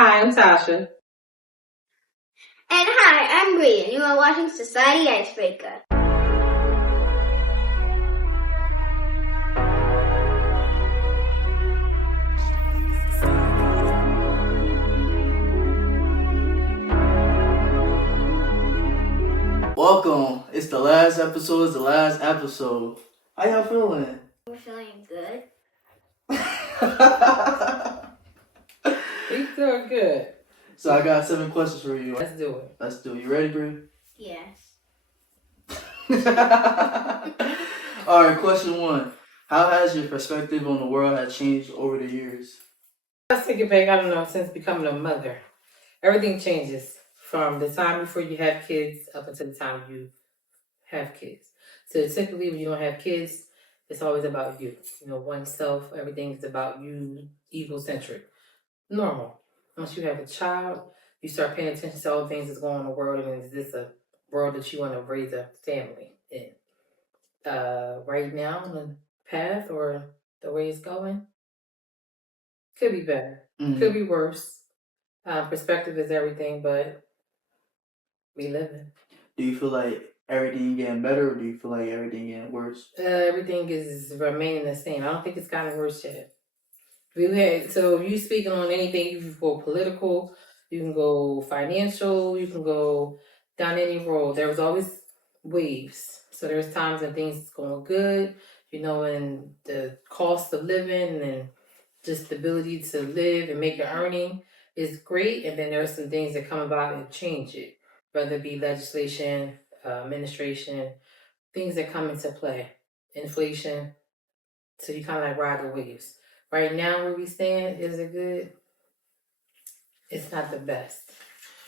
Hi, I'm Tasha. And hi, I'm Bree, and you are watching Society Icebreaker. Welcome. It's the last episode. It's the last episode. How y'all feeling? We're feeling good. We feel good. So I got 7 questions for you. Let's do it. Let's do it. You ready, Bree? Yes. All right. Question 1. How has your perspective on the world has changed over the years? Let's take it back. I don't know, since becoming a mother, everything changes from the time before you have kids up until the time you have kids. So typically when you don't have kids, it's always about you. Oneself, everything's about you, egocentric. Normal. Once you have a child, you start paying attention to all the things that's going on in the world, and is this a world that you want to raise a family in? Right now, the path or the way it's going could be better, could be worse. Perspective is everything, but we living. Do you feel like everything getting better, or do you feel like everything getting worse? Everything is remaining the same. I don't think it's gotten worse yet. So if you speaking on anything, you can go political, you can go financial, you can go down any road. There was always waves. So there's times when things is going good, and the cost of living and just the ability to live and make an earning is great. And then there are some things that come about and change it, whether it be legislation, administration, things that come into play, inflation. So you kind of like ride the waves. Right now, where we stand, is it good? It's not the best.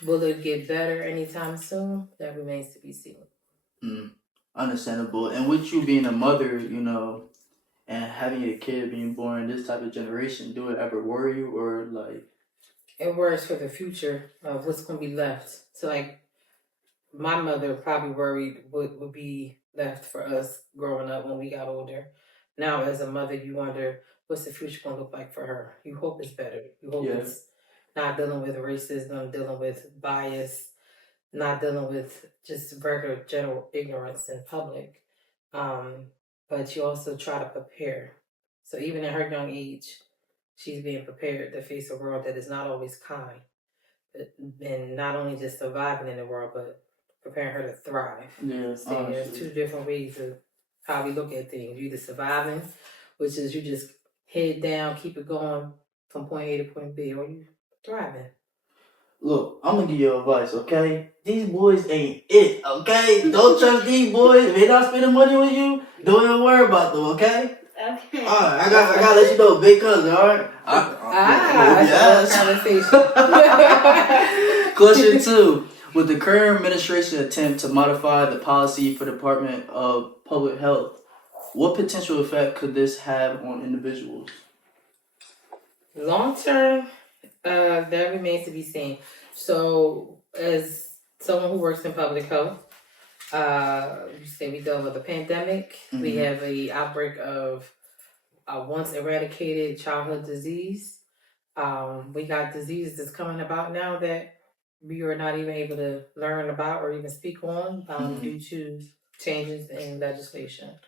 Will it get better anytime soon? That remains to be seen. Understandable. And with you being a mother, and having a kid being born in this type of generation, do it ever worry you, or like? It worries for the future of what's going to be left. So, like, my mother probably worried what would be left for us growing up when we got older. Now, as a mother, you wonder what's the future going to look like for her. You hope it's better. You hope it's not dealing with racism, dealing with bias, not dealing with just regular general ignorance in public. But you also try to prepare. So even at her young age, she's being prepared to face a world that is not always kind. And not only just surviving in the world, but preparing her to thrive. Yeah, So there's 2 different ways of how we look at things. You're either surviving, which is you just head down, keep it going from point A to point B, or you thriving. Look, I'm gonna give you advice, okay? These boys ain't it, okay? Don't trust these boys. If they not spending money with you, don't even worry about them, okay? Okay. Alright, I gotta let you know, big cousin, alright? Yes. Conversation. Question 2. Would the current administration attempt to modify the policy for the Department of Public Health, what potential effect could this have on individuals? Long term, that remains to be seen. So, as someone who works in public health, you say we dealt with a pandemic. Mm-hmm. We have a outbreak of a once eradicated childhood disease. We got diseases that's coming about now that we are not even able to learn about or even speak on due to changes in legislation.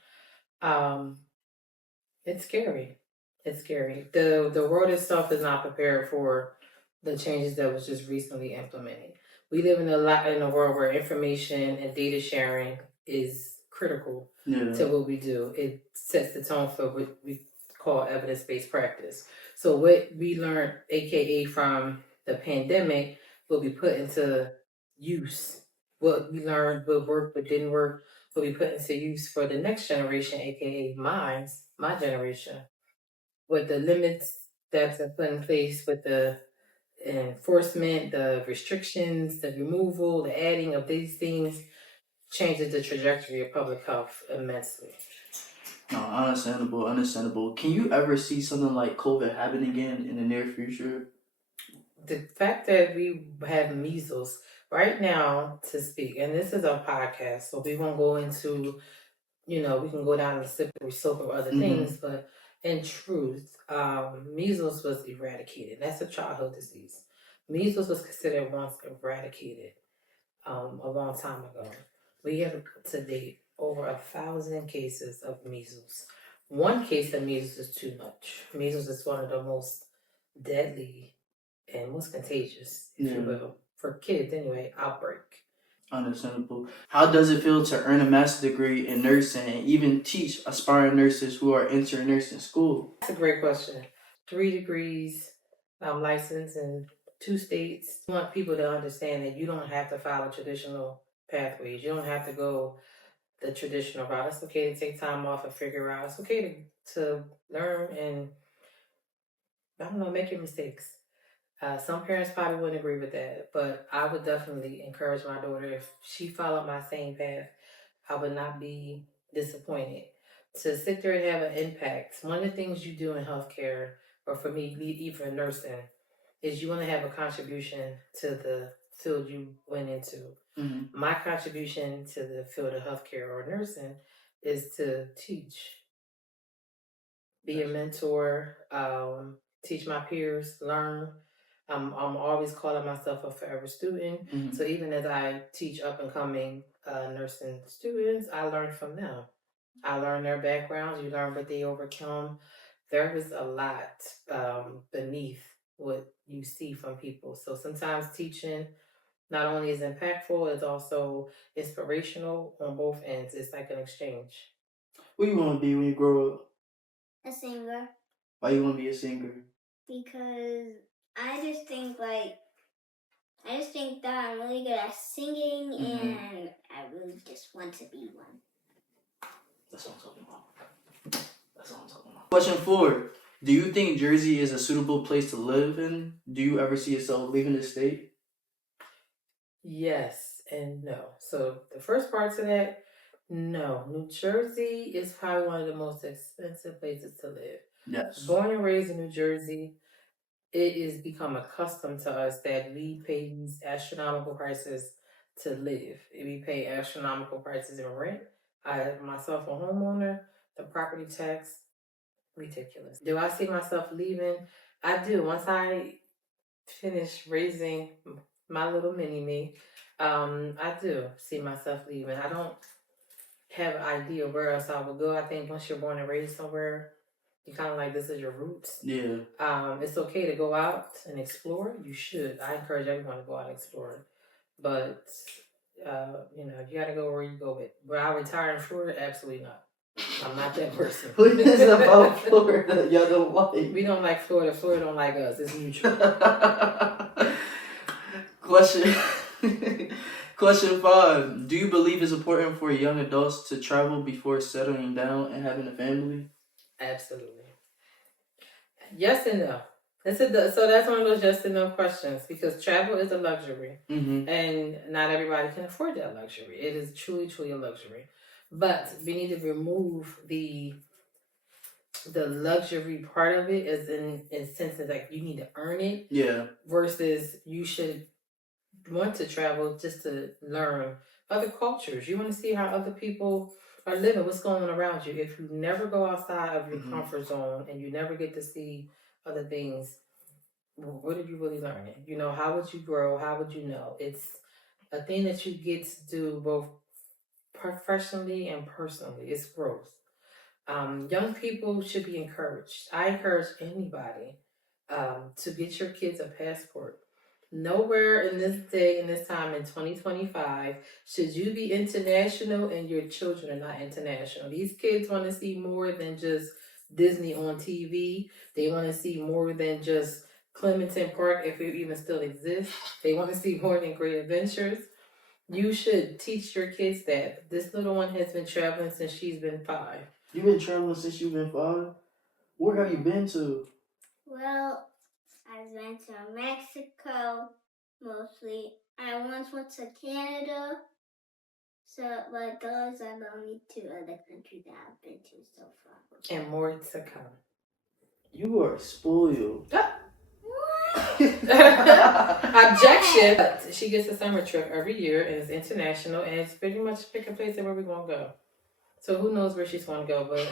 It's scary. It's scary. The world itself is not prepared for the changes that was just recently implemented. We live in a world where information and data sharing is critical to what we do. It sets the tone for what we call evidence-based practice. So what we learned, aka from the pandemic, will be put into use. What we learned, what worked, what didn't work, will be put into use for the next generation, aka my generation. With the limits that's put in place, with the enforcement, the restrictions, the removal, the adding of these things, changes the trajectory of public health immensely. No, understandable. Can you ever see something like COVID happen again in the near future? The fact that we have measles right now to speak, and this is a podcast, so we won't go into, we can go down the slippery slope of other things, but in truth, measles was eradicated. That's a childhood disease. Measles was considered once eradicated a long time ago. We have to date over 1,000 cases of measles. One case of measles is too much. Measles is one of the most deadly and most contagious, if you will, for kids anyway, outbreak. Understandable. How does it feel to earn a master's degree in nursing and even teach aspiring nurses who are entering nursing school? That's a great question. 3 degrees, licensed in 2 states. I want people to understand that you don't have to follow traditional pathways. You don't have to go the traditional route. It's okay to take time off and figure out. It's okay to learn and, I don't know, make your mistakes. Some parents probably wouldn't agree with that, but I would definitely encourage my daughter, if she followed my same path, I would not be disappointed. To sit there and have an impact, one of the things you do in healthcare, or for me, even nursing, is you want to have a contribution to the field you went into. Mm-hmm. My contribution to the field of healthcare or nursing is to teach, be a mentor, teach my peers, learn. I'm always calling myself a forever student. Mm-hmm. So even as I teach up and coming nursing students, I learn from them. I learn their backgrounds. You learn what they overcome. There is a lot beneath what you see from people. So sometimes teaching not only is impactful, it's also inspirational on both ends. It's like an exchange. What you want to be when you grow up? A singer. Why you want to be a singer? Because I just think that I'm really good at singing, and I really just want to be one. That's what I'm talking about. Question 4. Do you think Jersey is a suitable place to live in? Do you ever see yourself leaving the state? Yes and no. So the first part to that, no. New Jersey is probably one of the most expensive places to live. Yes. Born and raised in New Jersey, it is become accustomed to us that we pay these astronomical prices to live. We pay astronomical prices in rent. I myself a homeowner, the property tax, ridiculous. Do I see myself leaving? I do. Once I finish raising my little mini me, I do see myself leaving. I don't have an idea where else I would go. I think once you're born and raised somewhere, you kind of like, this is your roots. Yeah. It's okay to go out and explore. You should. I encourage everyone to go out and explore. But, you got to go where you go with. Will I retire in Florida? Absolutely not. I'm not that person. What is it about Florida y'all don't like? We don't like Florida. Florida don't like us. It's mutual. Question 5. Do you believe it's important for young adults to travel before settling down and having a family? Absolutely. Yes and no. So that's one of those yes and no questions, because travel is a luxury, and not everybody can afford that luxury. It is truly, truly a luxury. But we need to remove the luxury part of it, as in sense of like you need to earn it. Yeah. Versus you should want to travel just to learn other cultures. You want to see how other people are living, what's going on around you. If you never go outside of your comfort zone and you never get to see other things, what are you really learning? How would you grow? How would you know? It's a thing that you get to do both professionally and personally. It's growth. Young people should be encouraged. I encourage anybody to get your kids a passport. Nowhere in this day and this time in 2025 should you be international and your children are not international. These kids want to see more than just Disney on TV. They want to see more than just Clementon Park, if it even still exists. They want to see more than Great Adventures. You should teach your kids that. This little one has been traveling since she's been 5. You've been traveling since you've been 5? Where have you been to? Well, I've been to Mexico, mostly. I once went to Canada. But those are the only 2 other countries that I've been to so far. And more to come. You are spoiled. Objection. She gets a summer trip every year, and it's international, and it's pretty much pick a place where we're going to go. So who knows where she's going to go, but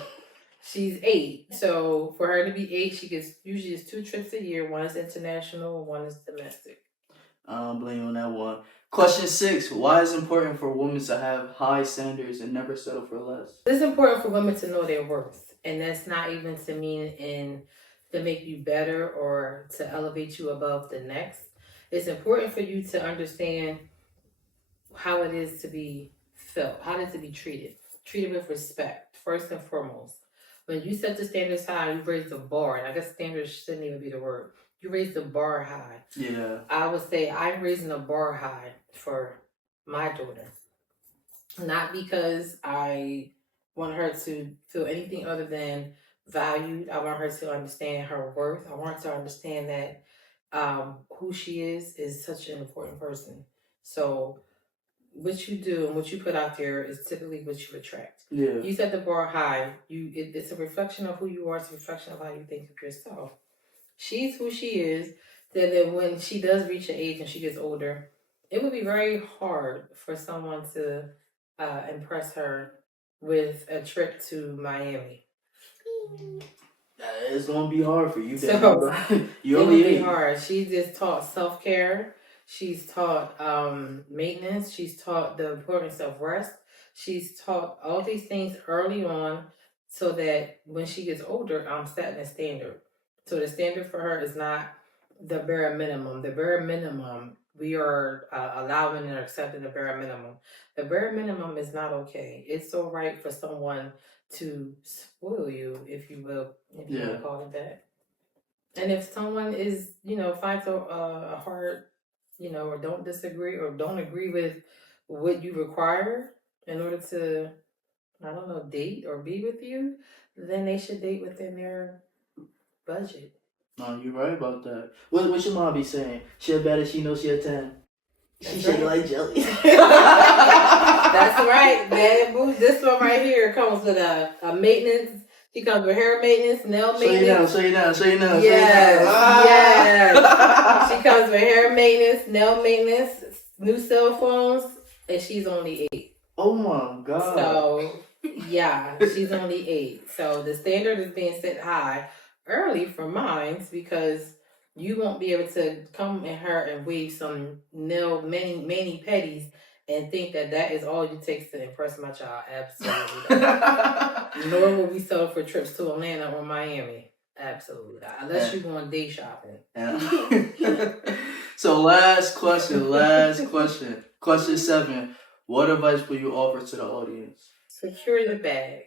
She's 8. So for her to be 8, she gets usually it's 2 trips a year. One is international and one is domestic. I don't blame you on that one. Question 6. Why is it important for women to have high standards and never settle for less? It's important for women to know their worth. And that's not even to mean to make you better or to elevate you above the next. It's important for you to understand how it is to be felt, how it is to be treated. Treated with respect, first and foremost. When you set the standards high, you raise the bar. And I guess standards shouldn't even be the word. You raise the bar high. Yeah. I would say I'm raising the bar high for my daughter. Not because I want her to feel anything other than valued. I want her to understand her worth. I want her to understand that who she is such an important person. So what you do and what you put out there is typically what you attract. Yeah. You set the bar high. It's a reflection of who you are. It's a reflection of how you think of yourself. She's who she is. Then when she does reach an age and she gets older, it would be very hard for someone to impress her with a trip to Miami. It's gonna be hard for you. So you it only would be 8. hard. She just taught self-care. She's taught maintenance. She's taught the importance of rest. She's taught all these things early on so that when she gets older, I'm setting a standard. So the standard for her is not the bare minimum. The bare minimum, we are allowing and accepting the bare minimum. The bare minimum is not okay. It's all right for someone to spoil you, if you will, if you want to call it that. And if someone is, finds a hard, or don't disagree or don't agree with what you require in order to, I don't know, date or be with you, then they should date within their budget. No, you're right about that. What your mom be saying? She a better, she knows she a 10. She shake it like jelly. That's right, man. This one right here comes with a maintenance. She comes with hair maintenance, nail maintenance. Show you now. Yes. She comes with hair maintenance, nail maintenance, new cell phones, and she's only 8. Oh my God. So, yeah, she's only 8. So the standard is being set high early for mine because you won't be able to come in her and wave some mani petties and think that is all it takes to impress my child. Absolutely not. Nor will we settle for trips to Atlanta or Miami. Absolutely not. Unless you're going day shopping. Yeah. So last question. Question 7. What advice will you offer to the audience? Secure the bag.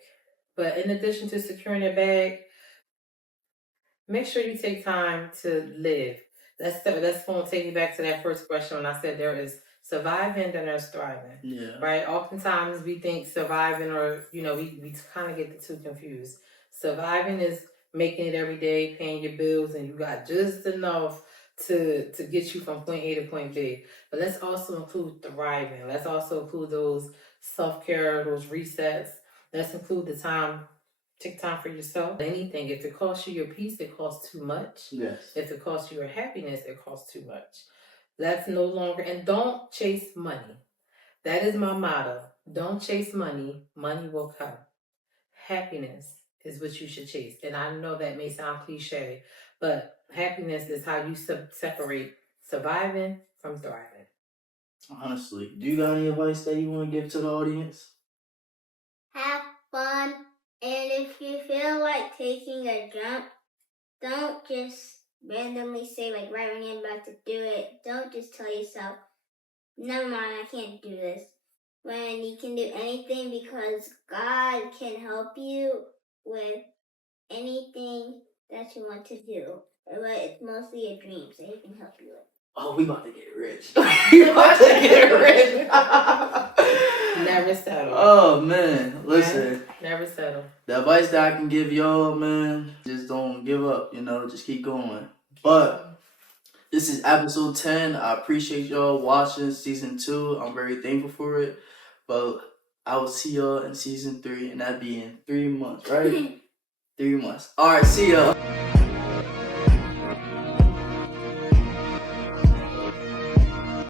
But in addition to securing the bag, make sure you take time to live. That's going to take you back to that first question when I said there is surviving and there's thriving. Yeah. Right? Oftentimes we think surviving or, we kind of get the two confused. Surviving is making it every day, paying your bills, and you got just enough to get you from point A to point B. But let's also include thriving. Let's also include those self-care, those resets. Let's include the time. Take time for yourself. Anything. If it costs you your peace, it costs too much. Yes. If it costs you your happiness, it costs too much. That's no longer. And don't chase money. That is my motto. Don't chase money. Money will come. Happiness is what you should chase. And I know that may sound cliche, but happiness is how you separate surviving from thriving. Honestly, do you got any advice that you want to give to the audience? Have fun. And if you feel like taking a jump, don't just randomly say, like, right when you're about to do it, don't just tell yourself, never mind, I can't do this. When you can do anything because God can help you with anything that you want to do. But it's mostly your dreams that He can help you with. Oh, we about to get rich. We about to get rich. Never settle. Oh, man. Listen. Never settle. The advice that I can give y'all, man, just don't give up, just keep going. But this is episode 10. I appreciate y'all watching season 2. I'm very thankful for it. But I will see y'all in season 3, and that'd be in 3 months, right? 3 months. All right, see y'all.